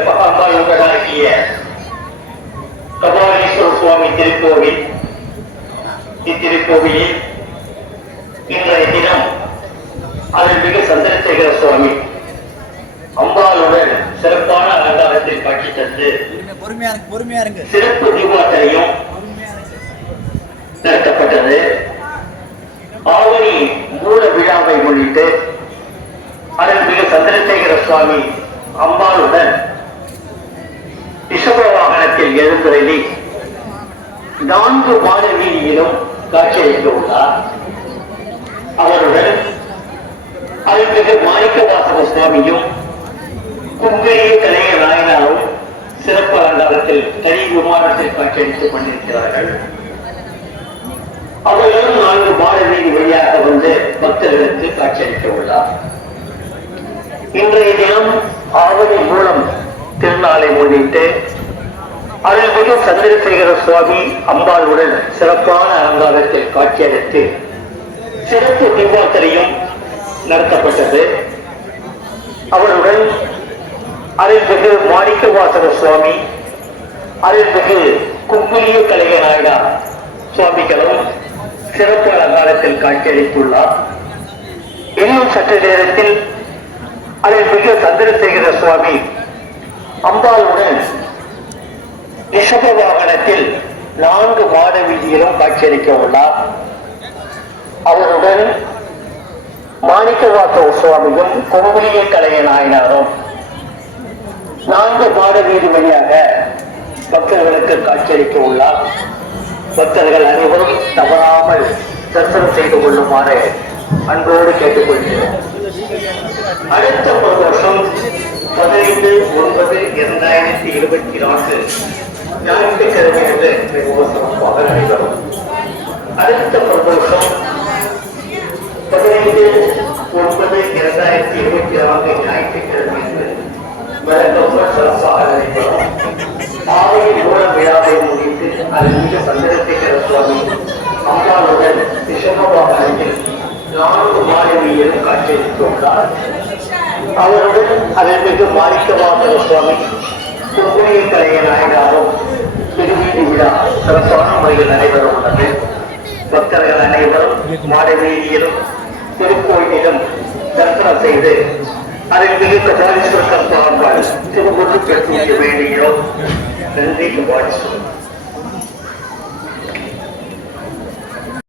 கற்பகாம்பாளுடனாகிய கபாலீஸ்வரர் சுவாமி திருக்கோவில். இத்திருக்கோவிலில் இன்றைய தினம் அருள்மிகு சந்திரசேகர சுவாமி அம்பாளுடன் சிறப்பான அலங்காரத்தில் காட்சி தந்து சிறப்பு தீபாவளியும் நடத்தப்பட்டது. ஆவணி மூல விழாவை முன்னிட்டு அருள்மிகு சந்திரசேகர சுவாமி அம்பாளுடன் ரிஷப வாகனத்தில் எழுந்தருளி 4 மாட வீதியிலும் காட்சியளிக்க உள்ளார். அவருடன் அருள்மிகு மாணிக்கவாசக சுவாமியும் கும்பெரிய கலைய நாயனாரும் சிறப்பு அலங்காரத்தில் தனி விமானத்தில் காட்சியளித்துக் கொண்டிருக்கிறார்கள். அவர்களும் 4 மாட வீதி வழியாக வந்து பக்தர்களுக்கு காட்சியளிக்க உள்ளார். இன்றைய தினம் ஆவணி மூலம் திருநாளை முன்னிட்டு அருள்மிகு சந்திரசேகர சுவாமி அம்பாளுடன் சிறப்பான அலங்காரத்தில் காட்சியளித்து சிறப்பு தீபாவளியும் நடத்தப்பட்டது. அவருடன் அருள்மிகு மாணிக்கவாசக சுவாமி, அருள்மிகு கும்புலிய கலைய நாயனா சுவாமிகளும் சிறப்பு அலங்காரத்தில் காட்சியளித்துள்ளார். இன்னும் சற்று நேரத்தில் அருள்மிகு சந்திரசேகர சுவாமி அம்பாளுடன் ரிஷப வாகனத்தில் 4 மாட வீதியிலும் காட்சியளிக்க உள்ளார். அவருடன் மாணிக்கவாசக சுவாமியும் கும்புலிய கலைய நாயனாரும் 4 மாட வீதி வழியாக பக்தர்களுக்கு காட்சியளிக்க உள்ளார். பக்தர்கள் அனைவரும் தவறாமல் தரிசனம் செய்து கொள்ளுமாறு அன்போடு கேட்டுக்கொள்கிறோம். அடுத்த பிரதோஷம் 15/9/2024 ஞாயிற்றுக்கிழமை என்று மிகவும் சிறப்பாக நடைபெறும். அடுத்த பிரதோஷம் 15/9/2024 ஞாயிற்றுக்கிழமை என்று மிகவும் சிறப்பாக நடைபெறும். ஆவணி மூல விழாவை முன்னிட்டு அருள்மிகு சந்திரசேகர சுவாமி அம்பாளுடன் ரிஷப வாகனத்தில் 4 மாட வீதியிலும் காட்சியளித்துள்ளார். அவருடன் அருள்மிகு மாணிக்கவாசக சுவாமி கும்புலிய கலைய நாயனாரும் திருவீதி விழா சிறப்பான முறையில் நடைபெற உள்ளது. பக்தர்கள் அனைவரும் மாட வீதியிலும் திருக்கோயிலும் தரிசனம் செய்து அருள்மிகு கபாலீஸ்வரர் அம்பாள் திருமுருகன் பெற்று வேண்டியோம். நன்றி. கபாலீஸ்வரர்.